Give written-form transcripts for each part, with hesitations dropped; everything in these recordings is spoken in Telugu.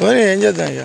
పోనీ ఏం చేద్దాం ఇక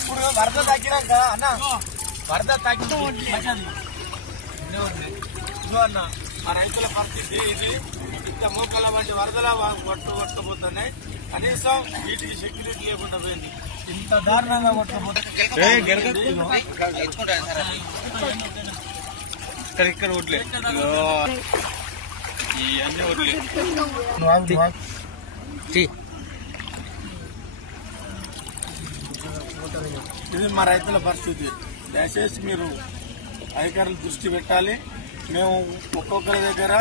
ఇప్పుడు వరద తగ్గినాక అన్న వరద తగ్గి అన్న ఆ రైతుల పరిస్థితి ఇది ఇంత మోకల వంటి వరదల కొట్టుకుపోతున్నాయి. కనీసం వీటికి సెక్యూరిటీ లేకుండా పోయింది. ఇంత దారుణంగా కొట్టుకుపోతుంది. ఇక్కడ ఓట్లే ఇవన్నీ ఓట్లే ఇది మా రైతుల పరిస్థితి. దయచేసి మీరు అధికారులు దృష్టి పెట్టాలి. మేము ఒక్కొక్కరి దగ్గర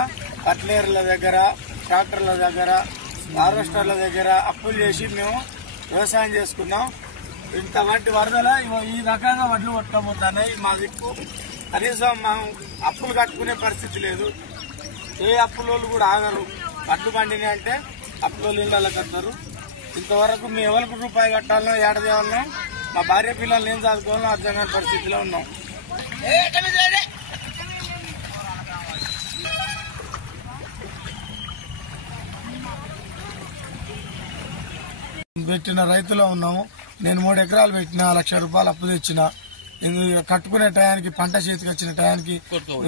కట్లేర్ల దగ్గర ట్రాక్టర్ల దగ్గర హార్వెస్టర్ల దగ్గర అప్పులు చేసి మేము వ్యవసాయం చేసుకున్నాం. ఇంత వంటి వరదల ఈ రకంగా వడ్లు కొట్టుకోబోతున్నాయి. మా దిక్కు కనీసం మనం అప్పులు కట్టుకునే పరిస్థితి లేదు. ఏ అప్పులోళ్ళు కూడా ఆగరు. వడ్లు పండినాయి అంటే అప్పులోళ్ళు ఇళ్ళ కడతారు. ఇంతవరకు మేము ఎవరికి రూపాయి కట్టాలనో ఏడాదేవాలనో మా భార్య పిల్లల్ని ఏం చదువుకోవాలో అర్థం కాని పరిస్థితిలో ఉన్నాం. పెట్టిన రైతులో ఉన్నాము. నేను 3 ఎకరాలు పెట్టిన, 1 లక్ష రూపాయలు అప్పు తెచ్చిన. కట్టుకునే టయానికి పంట చేతికి వచ్చిన టయానికి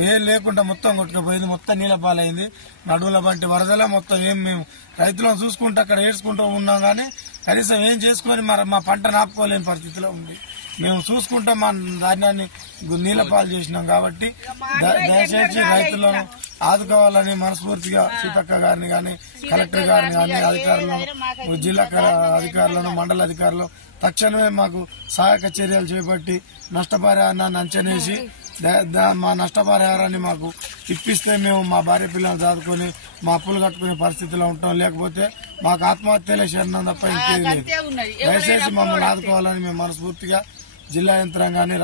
ఏం లేకుండా మొత్తం కొట్టుకుపోయింది. మొత్తం నీళ్ళ పాలైంది. నడువుల వంటి వరదల మొత్తం మేము రైతులను చూసుకుంటూ అక్కడ ఏడ్చుకుంటూ ఉన్నాం. కానీ కనీసం ఏం చేసుకుని మా పంట నాపుకోలేని పరిస్థితిలో ఉంది. మేము చూసుకుంటాం మా ధాన్యాన్ని నీళ్ల పాలు చేసినాం. కాబట్టి దయచేసి రైతులను ఆదుకోవాలని మనస్ఫూర్తిగా సీతక్క గారిని కానీ కలెక్టర్ గారిని కానీ అధికారులను జిల్లా అధికారులను మండల అధికారులు తక్షణమే మాకు సహాయక చర్యలు చేపట్టి నష్టపరిహారాన్ని అంచనేసి మా నష్టపరిహారాన్ని మాకు ఇప్పిస్తే మేము మా భార్య పిల్లలు చదువుకొని మా అప్పులు కట్టుకునే పరిస్థితిలో ఉంటాం. లేకపోతే మాకు ఆత్మహత్యలే శరణం తప్ప ఇంకేది లేదు. దయచేసి మమ్మల్ని ఆదుకోవాలని మేము మనస్ఫూర్తిగా జిల్లా యంత్రాంగాన్ని